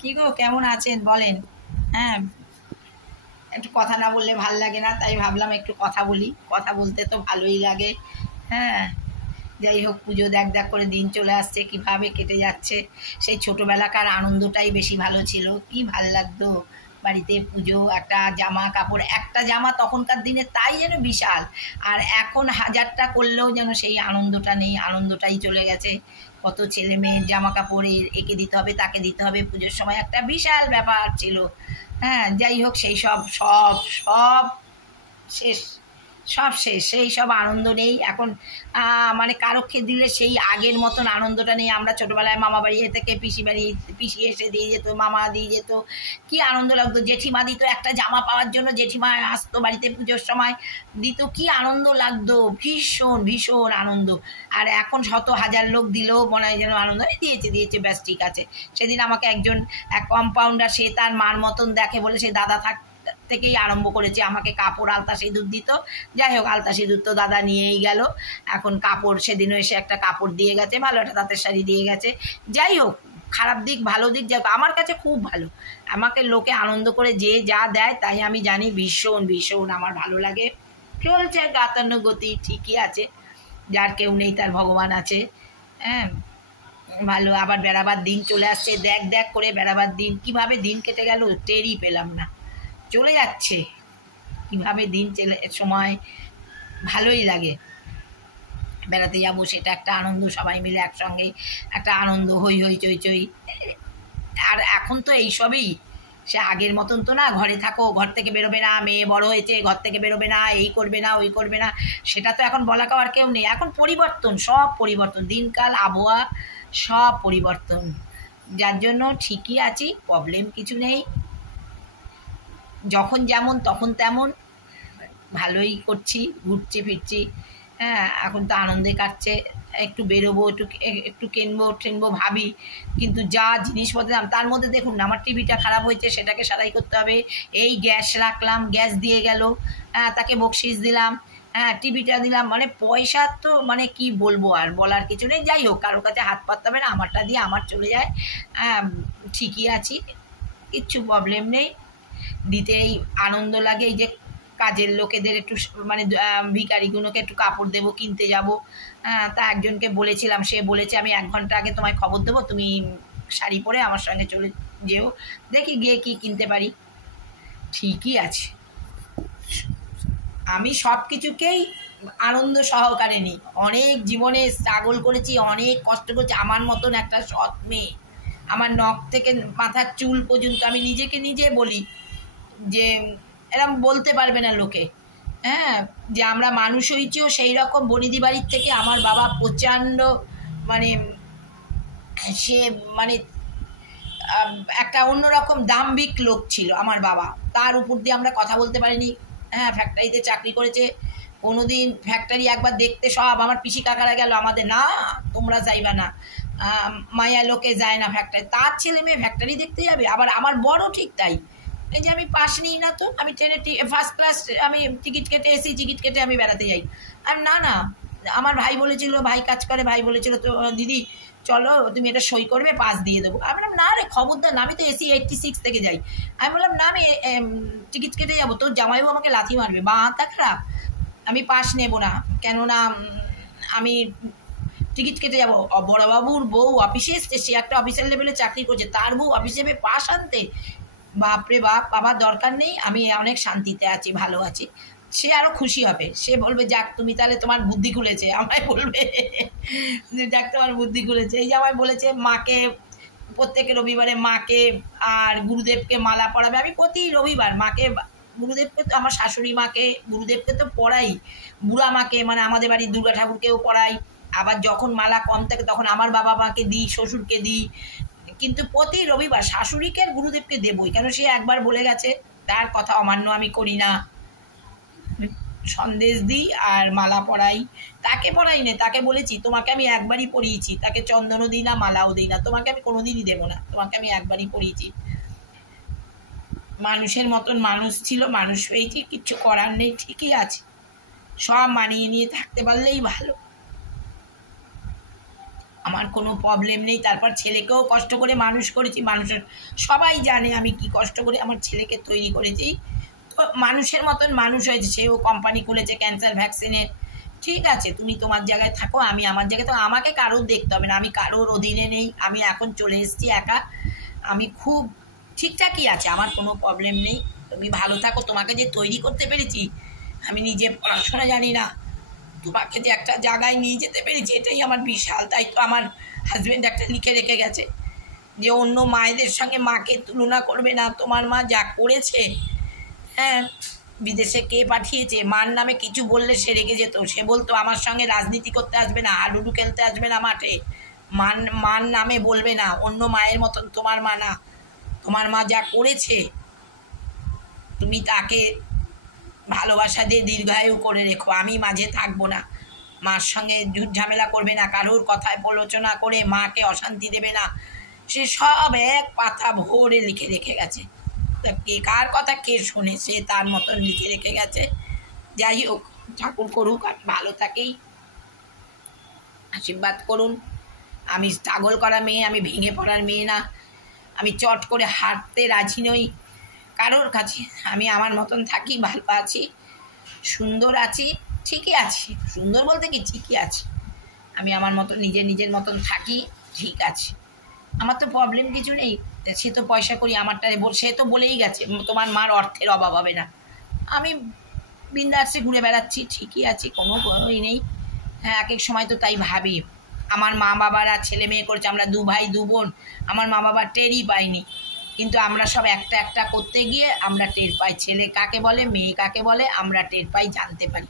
কি গো, কেমন আছেন বলেন? হ্যাঁ, একটু কথা না বললে ভাল লাগে না, তাই ভাবলাম একটু কথা বলি। কথা বলতে তো ভালোই লাগে। হ্যাঁ, যাই হোক, পুজো দেখ দেখ করে দিন চলে আসছে, কিভাবে কেটে যাচ্ছে। সেই ছোটবেলাকার আনন্দটাই বেশি ভালো ছিল, কি ভাল লাগতো। বাড়িতে পুজো, একটা জামা কাপড়, একটা জামা তখনকার দিনে তাই যেন বিশাল। আর এখন হাজারটা করলেও যেন সেই আনন্দটা নেই, আনন্দটাই চলে গেছে। কত ছেলে মেয়ের জামা কাপড় একে দিতে হবে, তাকে দিতে হবে, পুজোর সময় একটা বিশাল ব্যাপার ছিল। হ্যাঁ, যাই হোক, সেই সব সব সব শেষ, সব শেষ, সেই সব আনন্দ নেই এখন। মানে কারোকে দিলে সেই আগের মতন আনন্দটা নেই। আমরা ছোটবেলায় মামা বাড়ি থেকে পিসি বাড়ি, পিসি এসে দিয়ে যেত, মামা দিয়ে যেত, কি আনন্দ লাগতো। জেঠিমা দিত, একটা জামা পাওয়ার জন্য জেঠিমা আসতো বাড়িতে পুজোর সময়, দিত, কি আনন্দ লাগতো, ভীষণ ভীষণ আনন্দ। আর এখন শত হাজার লোক দিলেও মনে হয় যেন আনন্দ, এই দিয়েছে দিয়েছে, ব্যাস ঠিক আছে। সেদিন আমাকে একজন এক কম্পাউন্ডার, সে তার মার মতন দেখে বলে, সে দাদা থেকেই আরম্ভ করেছে, আমাকে কাপড় আলতা সিঁদুর দিত। যাই হোক, আলতা সিঁদুর তো দাদা নিয়েই গেল। এখন কাপড়, সেদিনও এসে একটা কাপড় দিয়ে গেছে, ভালো একটা তাঁতের শাড়ি দিয়ে গেছে। যাই হোক, খারাপ দিক ভালো দিক, যাই হোক, আমার কাছে খুব ভালো। আমাকে লোকে আনন্দ করে যে যা দেয় তাই আমি জানি, ভীষণ ভীষণ আমার ভালো লাগে। চলছে গতানুগতি, ঠিকই আছে। যার কেউ নেই তার ভগবান আছে। হ্যাঁ, ভালো। আবার বেড়াবার দিন চলে আসছে, দেখ দেখ করে বেড়াবার দিন, কিভাবে দিন কেটে গেল টেরই পেলাম না। চলে যাচ্ছে কিভাবে দিন, সময় ভালোই লাগে। বেড়াতে যাবো, সেটা একটা আনন্দ, সবাই মিলে একসঙ্গে একটা আনন্দ, হই হই চই চই। আর এখন তো এইসবই, সে আগের মতন তো না, ঘরে থাকো, ঘর থেকে বেরোবে না, মেয়ে বড় হয়েছে, ঘর থেকে বেরোবে না, এই করবে না, ওই করবে না, সেটা তো এখন বলা কওয়ার কেউ নেই। এখন পরিবর্তন, সব পরিবর্তন, দিনকাল, আবহাওয়া সব পরিবর্তন। যার জন্য ঠিকই আছি, প্রবলেম কিছু নেই। যখন যেমন তখন তেমন, ভালোই করছি, ঘুরছি ফিরছি। হ্যাঁ, এখন তো আনন্দে কাটছে। একটু বেরোবো, একটু একটু কিনবো টেনবো ভাবি, কিন্তু যা জিনিসপত্র দাম, তার মধ্যে দেখুন না, আমার টিভিটা খারাপ হয়েছে, সেটাকে সারাই করতে হবে। এই গ্যাস রাখলাম, গ্যাস দিয়ে গেল, হ্যাঁ, তাকে বকশিস দিলাম, হ্যাঁ, টিভিটা দিলাম, মানে পয়সা তো, মানে কি বলবো, আর বলার কিছু নেই। যাই হোক, কারোর কাছে হাত পাততে হবে না, আমারটা দিয়ে আমার চলে যায়। হ্যাঁ, ঠিকই আছি, কিচ্ছু প্রবলেম নেই। দিতেই আনন্দ লাগে। এই যে কাজের লোকেদের একটু, মানে ভিখারিগুলোকে একটু কাপড় দেবো, কিনতে যাব। তা একজনকে বলেছিলাম, সে বলেছে আমি 1 ঘন্টা আগে তোমায় খবর দেবো, তুমি শাড়ি পরে আমার সঙ্গে চলে যেও, দেখি গিয়ে কি কিনতে পারি। ঠিকই আছে, আমি সব কিছুকেই আনন্দ সহকারে নিই। অনেক জীবনে স্ট্রাগল করেছি, অনেক কষ্ট করেছি। আমার মতন একটা সৎ মেয়ে, আমার নখ থেকে মাথার চুল পর্যন্ত, আমি নিজেকে নিজে বলি যে এরকম বলতে পারবে না লোকে। হ্যাঁ, যে আমরা মানুষ হয়েছিও সেই রকম। বনিদি বাড়ির থেকে আমার বাবা প্রচণ্ড, মানে সে, মানে একটা অন্যরকম দাম্ভিক লোক ছিল আমার বাবা। তার উপর দিয়ে আমরা কথা বলতে পারিনি। হ্যাঁ, ফ্যাক্টরিতে চাকরি করেছে, কোনোদিন ফ্যাক্টরি একবার দেখতে সব আমার পিসি কাকারা গেল, আমাদের না, তোমরা যাইবা না, মায়া লোকে যায় না ফ্যাক্টরি, তার ছেলে মেয়ে ফ্যাক্টরি দেখতে যাবে। আবার আমার বড় ঠিক তাই, এই যে আমি পাস নিই না, তো আমি ট্রেনে ফার্স্ট ক্লাস, আমি টিকিট কেটে এসি, টিকিট কেটে আমি বেড়াতে যাই। আর না না, আমার ভাই বলেছিল, ভাই কাজ করে, ভাই বলেছিল তো দিদি চলো তুমি এটা সই করবে, পাস দিয়ে দেবো। আমি বললাম না রে, খবরদার না, আমি তো এসি 86 থেকে যাই। আমি বললাম না, আমি টিকিট কেটে যাবো, তোর জামাইবাবু আমাকে লাথি মারবে, বা হাতটা খারাপ, আমি পাস নেব না, কেননা আমি টিকিট কেটে যাবো। বড়বাবুর বউ অফিসে এসছে, সে একটা অফিসার লেভেলে চাকরি করছে, তার বউ অফিসে পাস আনতে, বাপরে বাপ, বাবার দরকার নেই, আমি অনেক শান্তিতে আছি, ভালো আছি। সে আরো খুশি হবে, সে বলবে যাক তুমি তাহলে, তোমার বুদ্ধি খুলেছে, আমায় বলবে যাক তোমার বুদ্ধি খুলেছে। এই যে আমায় বলেছে মাকে, প্রত্যেক রবিবারে মাকে আর গুরুদেবকে মালা পরাবে। আমি প্রতি রবিবার মাকে, গুরুদেবকে তো, আমার শাশুড়ি মাকে, গুরুদেবকে তো পড়াই, বুড়া মাকে, মানে আমাদের বাড়ির দুর্গা ঠাকুরকেও পড়াই। আবার যখন মালা কম থাকে তখন আমার বাবা মাকে দিই, শ্বশুরকে দিই। কিন্তু প্রতি রবিবার শাশুড়িকে আর গুরুদেবকে দেবই, কেন সে একবার বলে গেছে, তার কথা অমান্য আমি করি না। সন্দেশ দিই আর মালা পরাই। তাকে পরাই না, তাকে বলেছি তোমাকে আমি একবারই পরিয়েছি, তাকে চন্দনও দিই না, মালাও দিই না, তোমাকে আমি কোনোদিনই দেবো না, তোমাকে আমি একবারই পরিয়েছি। মানুষের মতন মানুষ ছিল, মানুষ হয়েছি, কিচ্ছু করার নেই, ঠিকই আছে। সব মানিয়ে নিয়ে থাকতে পারলেই ভালো। আমার কোনো প্রবলেম নেই। তারপর ছেলেকেও কষ্ট করে মানুষ করেছি, মানুষের সবাই জানে আমি কি কষ্ট করে আমার ছেলেকে তৈরি করেছি। তো মানুষের মতন মানুষ হয়েছে, সেও কোম্পানি খুলেছে ক্যান্সার ভ্যাকসিনের। ঠিক আছে, তুমি তোমার জায়গায় থাকো, আমি আমার জায়গায়। তো আমাকে কারোর দেখতে হবে না, আমি কারোর অধীনে নেই। আমি এখন চলে এসেছি একা, আমি খুব ঠিকঠাকই আছে, আমার কোনো প্রবলেম নেই। তুমি ভালো থাকো, তোমাকে যে তৈরি করতে পেরেছি, আমি নিজে পড়াশোনা জানি না, তোমাকে যে একটা জায়গায় নিয়ে যেতে পেরেছি এটাই আমার বিশাল। তাই তো আমার হাজব্যান্ড একটা লিখে রেখে গেছে যে অন্য মায়েদের সঙ্গে মাকে তুলনা করবে না, তোমার মা যা করেছে। হ্যাঁ, বিদেশে কে পাঠিয়েছে, মার নামে কিছু বললে সে রেগে যেত, সে বলতো আমার সঙ্গে রাজনীতি করতে আসবে না, হাডুডু খেলতে আসবে না মাঠে, মার নামে বলবে না, অন্য মায়ের মতন তোমার মা না। তোমার মা যা করেছে তুমি তাকে ভালোবাসা দিয়ে দীর্ঘায়ু করে রেখো, আমি মাঝে থাকবো না। মার সঙ্গে ঝুট ঝামেলা করবে না, কারোর কথায় প্রলোচনা করে মাকে অশান্তি দেবে না, সে সব এক পাতা ভরে লিখে রেখে গেছে। তা কে কার কথা কে শোনে, সে তার মতন লিখে রেখে গেছে। যাই হোক, ঠাকুর করুক, আমি ভালো থাকি, আশীর্বাদ করুন। আমি স্ট্রাগল করা মেয়ে, আমি ভেঙে পড়ার মেয়ে না, আমি চট করে হাঁটতে রাজি নই কারোর কাছে। আমি আমার মতন থাকি, ভালো আছি, সুন্দর আছি, ঠিকই আছি। সুন্দর বলতে কি, ঠিকই আছি। আমি আমার মতন নিজের মতন থাকি, ঠিক আছে। আমার তো প্রবলেম কিছু নেই। সে তো পয়সা করি আমারটা, সে তো বলেই গেছে তোমার মার অর্থের অভাব হবে না। আমি বিন্দাসে ঘুরে বেড়াচ্ছি, ঠিকই আছি, কোনো ই নেই। হ্যাঁ, এক এক সময় তো তাই ভাবি, আমার মা বাবারা ছেলে মেয়ে করেছে, আমরা 2 ভাই 2 বোন, আমার মা বাবা টেরই পাইনি। কিন্তু আমরা সব একটা একটা করতে গিয়ে আমরা টের পাই, ছেলে কাকে বলে মেয়ে কাকে বলে আমরা টের পাই, জানতে পারি।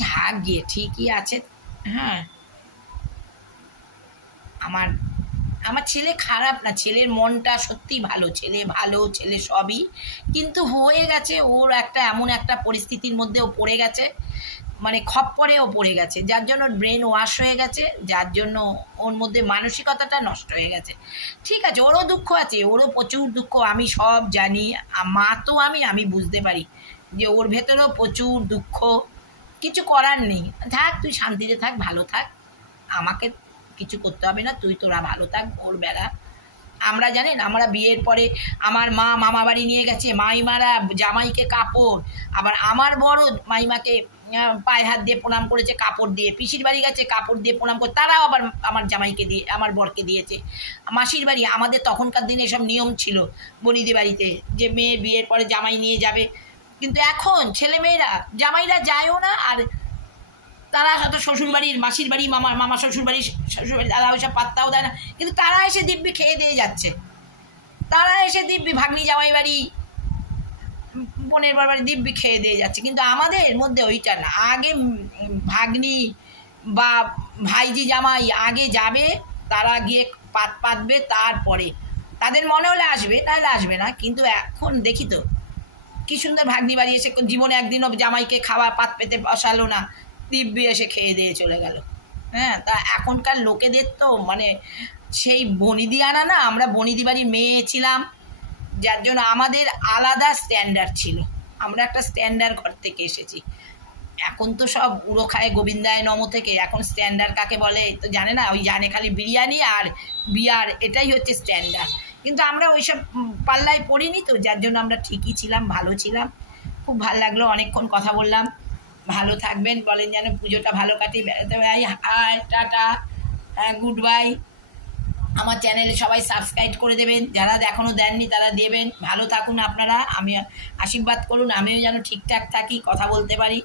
ঝাঁক গিয়ে ঠিকই আছে। হ্যাঁ, আমার আমার ছেলে খারাপ না, ছেলের মনটা সত্যি ভালো, ছেলে ভালো, ছেলে সবই। কিন্তু হয়ে গেছে ওর একটা এমন একটা পরিস্থিতির মধ্যে ও পড়ে গেছে, মানে খপ্পরে ও পড়ে গেছে, যার জন্য ব্রেন ওয়াশ হয়ে গেছে, যার জন্য ওর মধ্যে মানসিকতাটা নষ্ট হয়ে গেছে। ঠিক আছে, ওরও দুঃখ আছে, ওরও প্রচুর দুঃখ, আমি সব জানি। মা তো আমি বুঝতে পারি যে ওর ভেতরেও প্রচুর দুঃখ। কিছু করার নেই, থাক, তুই শান্তিতে থাক, ভালো থাক, আমাকে কিছু করতে হবে না, তুই তোরা ভালো থাক, ভোরবেলা। আমরা জানেন, আমরা বিয়ের পরে আমার মা মামা বাড়ি নিয়ে গেছে, মাইমারা জামাইকে কাপড়, আবার আমার বড় মাইমাকে পায়ে হাত দিয়ে প্রণাম করেছে কাপড় দিয়ে, পিসির বাড়ি গেছে কাপড় দিয়ে প্রণাম করে, তারাও আবার আমার জামাইকে দিয়ে, আমার বরকে দিয়েছে। মাসির বাড়ি, আমাদের তখনকার দিনে এসব নিয়ম ছিল বনিদি বাড়িতে, যে মেয়ে বিয়ের পরে জামাই নিয়ে যাবে। কিন্তু এখন ছেলেমেয়েরা জামাইরা যায়ও না, আর তারা হয়তো শ্বশুরবাড়ির মাসির বাড়ি মামা শ্বশুরবাড়ি তারা ওইসব পাত্তাও দেয় না, কিন্তু তারা এসে দিব্যি খেয়ে দিয়ে যাচ্ছে, তারা এসে দিব্যি ভাগ্নি জামাই বাড়ি বোনের বাড়ি দিব্যি খেয়ে দিয়ে যাচ্ছে। কিন্তু আমাদের মধ্যে ওইটা না, আগে ভাগ্নি বা ভাইজি জামাই আগে যাবে, তারা গিয়ে পাতবে, তারপরে তাদের মনে হলে আসবে, নাহলে আসবে না। কিন্তু এখন দেখি তো কি সুন্দর ভাগ্নি বাড়ি এসে জীবনে একদিনও জামাইকে খাওয়া পাত পেতে বসালো না, দিব্যি এসে খেয়ে দিয়ে চলে গেল। হ্যাঁ, তা এখনকার লোকেদের তো মানে সেই বনিদি আনা না, আমরা বনিদি বাড়ির মেয়ে ছিলাম, যার জন্য আমাদের আলাদা স্ট্যান্ডার্ড ছিল, আমরা একটা স্ট্যান্ডার্ড ঘর থেকে এসেছি। এখন তো সব উড়ো খায় গোবিন্দায় নম থেকে, এখন স্ট্যান্ডার্ড কাকে বলে তো জানে না, ওই জানে খালি বিরিয়ানি আর বিয়ার, এটাই হচ্ছে স্ট্যান্ডার্ড। কিন্তু আমরা ওইসব পাল্লায় পড়িনি তো, যার জন্য আমরা ঠিকই ছিলাম, ভালো ছিলাম। খুব ভালো লাগলো, অনেকক্ষণ কথা বললাম। ভালো থাকবেন, বলেন যেন পুজোটা ভালো কাটি, বেড়াতে বাই, হাই টাটা, গুড বাই। আমার চ্যানেলে সবাই সাবস্ক্রাইব করে দেবেন, যারা এখনও দেননি তারা দেবেন। ভালো থাকুন আপনারা, আমি আশীর্বাদ করুন, আমিও যেন ঠিকঠাক থাকি, কথা বলতে পারি।